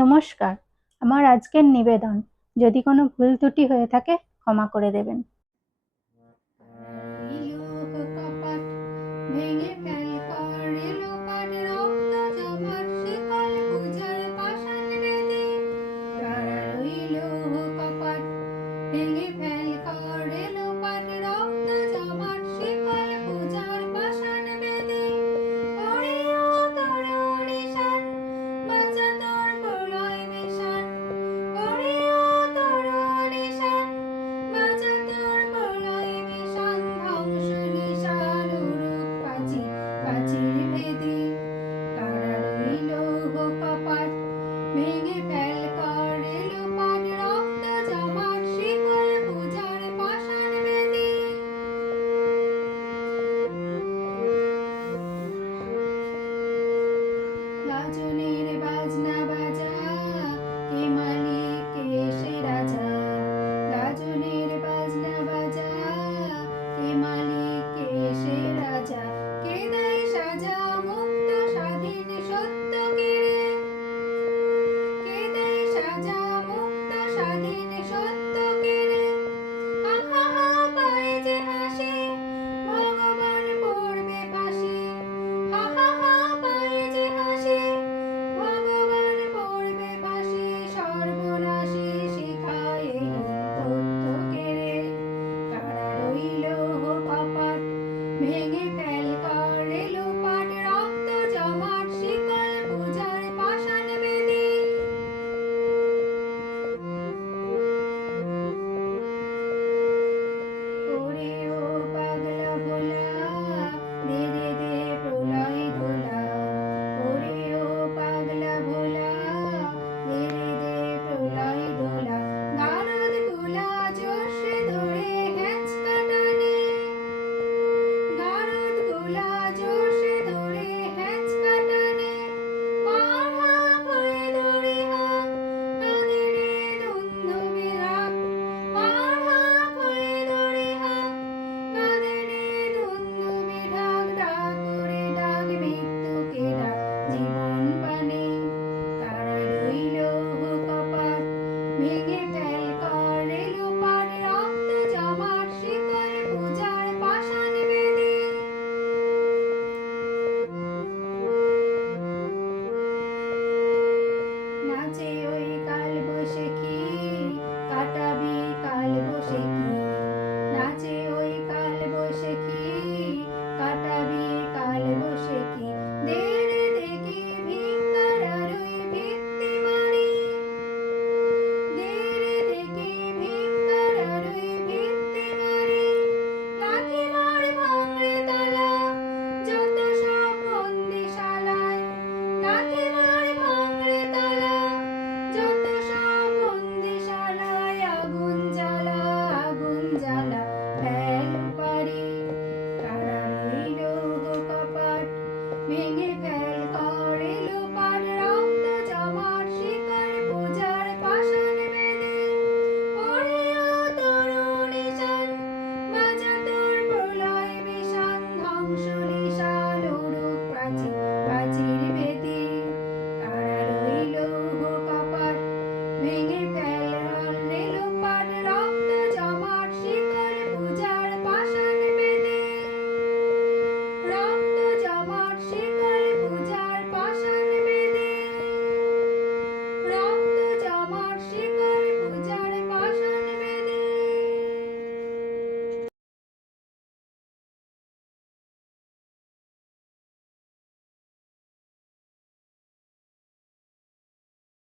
নমস্কার। আমার আজকের নিবেদন। যদি কোনো ভুল ত্রুটি হয়ে থাকে ক্ষমা করে দেবেন। কপাট ভেঙে ফেল করে লোপাট রক্ত জমাট শিকল পূজার পাষাণ বেদী কারা রইল কপাট ভেঙে ফেল করে লোপাট রক্ত জমাট শিকল পূজার পাষাণ বেদী ওড়িয়া তোর নিশান বাঁচা তোর প্রলয় বিশান ওড়িয়া তোর নিশান বাঁচা তোর প্রলয় বিশান ধ্বংস নিশান উড়ুক পাচির ভেদি কারা রইল কপাট ভেঙে ফেল করে লোপাট রক্ত জমাট শিকল পূজার পাষাণ বেদী গাজনের বাজনা